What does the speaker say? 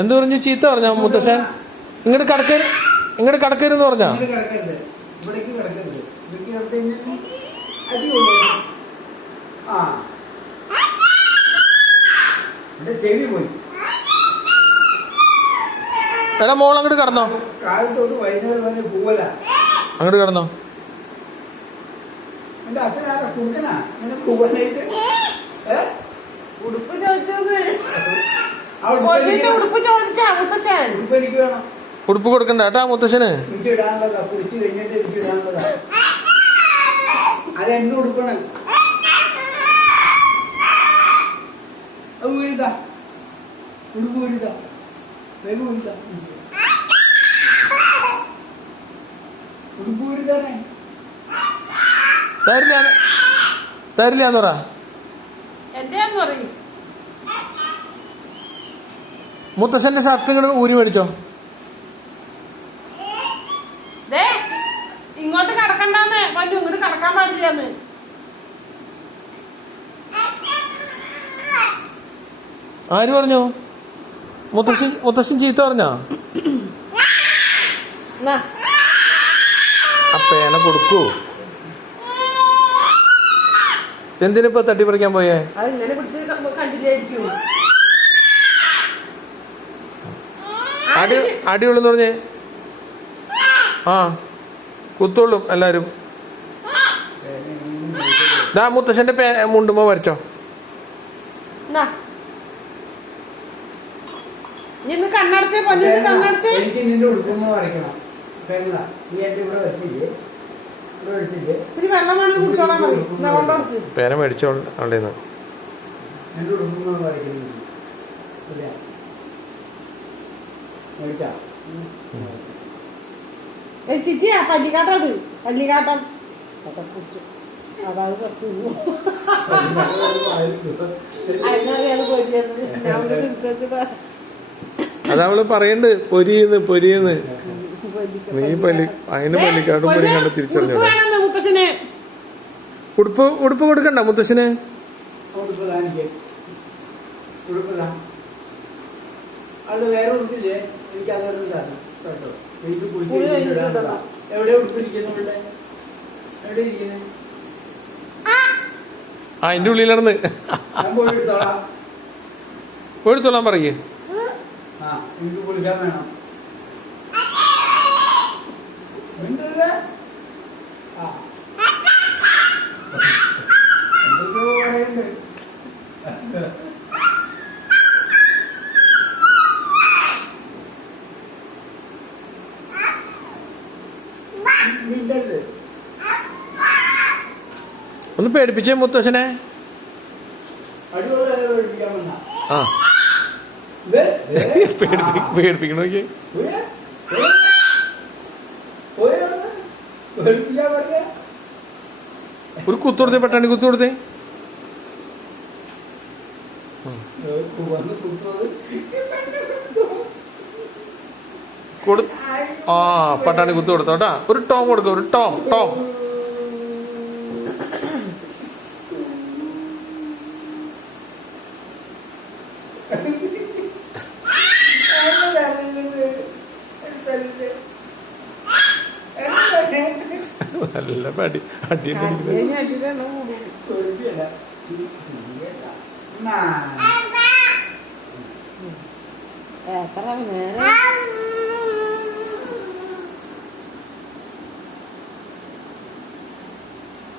എന്ത് പറഞ്ഞു? ചീത്ത പറഞ്ഞോ മുത്തശ്ശൻ? ഇങ്ങോട്ട് കടക്കരുന്ന് പറഞ്ഞോ? ചെവി പോയി. എടാ മോൾ അങ്ങോട്ട് കടന്നോ, കാലത്തോട്ട് വൈകുന്നേരം വരെ പോവല. അങ്ങോട്ട് കടന്നോ. എന്റെ അച്ഛനാ കുടുക്കനാ ഇങ്ങനെ പോവാനായിട്ട്. ഉടുപ്പ് ചോദിച്ചത് ഉടുപ്പ് എനിക്ക് വേണം. ഉടുപ്പ് കൊടുക്കണ്ട കേട്ടാ മുത്തശ്ശന്. എനിക്ക് ഇടാനുള്ളതാ, കുടിച്ചു കഴിഞ്ഞിട്ട് എനിക്ക് ഇടാനുള്ളതാ. അത് എന്നെ ഉടുക്കണം. അത് ഊരിതാ, ഉടുപ്പ് ഊരിതാ, വേഗം ഊരിതാ, ഉടുപ്പ് ഊരിതാണേ. തരില്ലാന്ന് പറ. മുത്തശ്ശന്റെ ഷർട്ട് ഇങ്ങോട്ട് ഊരി മേടിച്ചോ. ഇങ്ങോട്ട് കടക്കണ്ടെന്ന് പല്ലു, ഇങ്ങോട്ട് കടക്കാൻ പാടില്ലെന്ന്. ആര് പറഞ്ഞു? മുത്തശ്ശൻ ചീത്ത പറഞ്ഞോ? അപ്പേനെ കൊടുക്കൂ. എന്തിനിപ്പോ തട്ടിപ്പറിക്കാൻ പോയേ? അടിയുള്ളെന്ന് പറഞ്ഞേ. ആ കുത്തോളും എല്ലാരും. ദാ മുത്തശ്ശന്റെ മുണ്ടുമ്പോ വരച്ചോ. എനിക്ക് നിന്റെ ഉടുക്കുമ്പോ വരയ്ക്കണം. നീ എന്റെ ഇവിടെ വെച്ചില്ലേ, ഇവിടെ വെച്ചില്ലേ, പേന മേടിച്ചോ അവിടെന്ന്. എന്റെ ഉടുക്കുമ്പോ വരയ്ക്കുന്നു. മേടിച്ചാ ചിച്ചിയാ പല്ലിക്കാട്ടത്, പല്ലിക്കാട്ടം അതായത് കുറച്ച് അതവള് പറയണ്ട് പൊരിയെന്ന്. നീ അതിന് പല്ലിക്കാട്ടും പൊരിയും കണ്ട് തിരിച്ചറിഞ്ഞു. ഉടുപ്പ് കൊടുക്കണ്ട മുത്തശ്ശന്. അത് വേറെ ഉടുപ്പില്ലേ? എനിക്ക് അതറിയില്ലാണ് കേട്ടോ. എനിക്ക് എവിടെ ഉടുപ്പിരിക്കുന്നു? ഇവിടെ എവിടെ ഇരിക്കുന്നത്? അതിന്റെ ഉള്ളിലിറന്ന് പോയെടുത്തോളാൻ പറയേ. എനിക്ക് കുളിക്കാൻ വേണം. എന്തൊക്കെയോ പറയണ്ട്. ഒന്ന് പേടിപ്പിച്ചേ മുത്തശ്ശനെ. ആ പേടിപ്പിക്കണോ? ഒരു കുത്തുകൊടുത്തേ, പട്ടാണി കുത്തുകൊടുത്തേ. ആ പട്ടാണി കുത്തു കൊടുത്തോട്ടാ. ഒരു ടോം കൊടുക്ക, ഒരു ടോം. നല്ല പടി അടി എത്ര നേരം